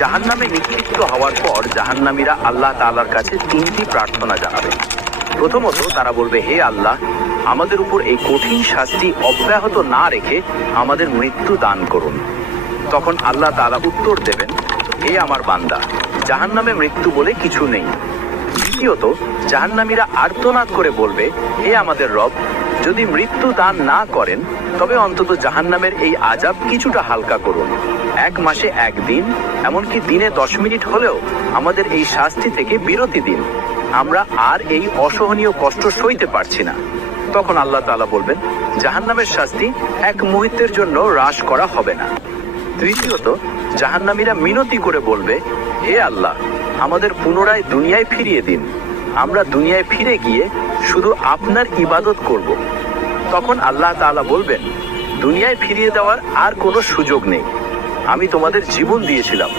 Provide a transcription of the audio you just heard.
জাহান্নামে নিক্ষিপ্ত হওয়ার পর জাহান্নামীরা আল্লাহ তাআলার কাছে 3টি প্রার্থনা জানাবে। প্রথমত তারা বলবে, হে আল্লাহ, আমাদের উপর এই কঠিন শাস্তি অব্যাহত না রেখে আমাদের মৃত্যু দান করুন। তখন আল্লাহ তাআলা উত্তর দেবেন, হে আমার বান্দা, জাহান্নামে মৃত্যু বলে কিছু নেই। দ্বিতীয়ত জাহান্নামীরা আর্তনাদ করে বলবে, হে আমাদের রব, যদি মৃত্যু দান না করেন তবে অন্তত জাহান্নামের এই আযাব কিছুটা হালকা করুন। 1 মাসে 1 দিন, এমনকি দিনে 10 মিনিট হলেও আমাদের এই শাস্তি থেকে বিরতি দিন। আমরা আর এই অসহনীয় কষ্ট সইতে পারছি না। তখন আল্লাহ তাআলা বলবেন, জাহান্নামের শাস্তি 1 মুহূর্তের জন্য হ্রাস করা হবে না। তৃতীয়ত জাহান্নামীরা মিনতি করে বলবে, হে আল্লাহ, আমাদের পুনরায় দুনিয়ায় ফিরিয়ে দিন। আমরা দুনিয়ায় ফিরে গিয়ে শুধু আপনার ইবাদত করব। তখন আল্লাহ তাআলা বলবেন, দুনিয়ায় ফিরিয়ে দেওয়ার আর কোনো সুযোগ নেই। আমি তোমাদের জীবন দিয়েছিলাম,